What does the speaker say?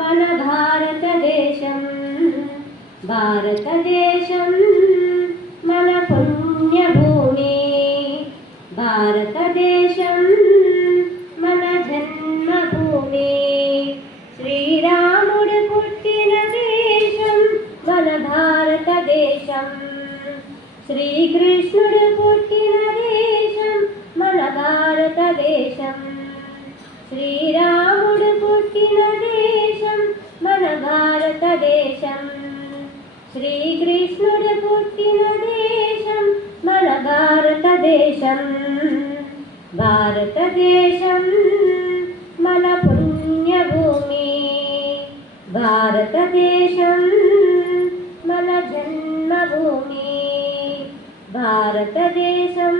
మన భారతదేశం. భారతదేశం మన పుణ్యభూమి. భారతదేశం మన జన్మభూమి. శ్రీరాముడు పుట్టిన దేశం మన భారతదేశం. శ్రీకృష్ణుడు పుట్టిన దేశం మన భారతదేశం. శ్రీరాముడు పుట్టిన దేశం మన భారతదేశం. శ్రీకృష్ణుడు పుట్టిన దేశం మన భారతదేశం. భారతదేశం మన పుణ్యభూమి. భారతదేశం మన జన్మభూమి. భారతదేశం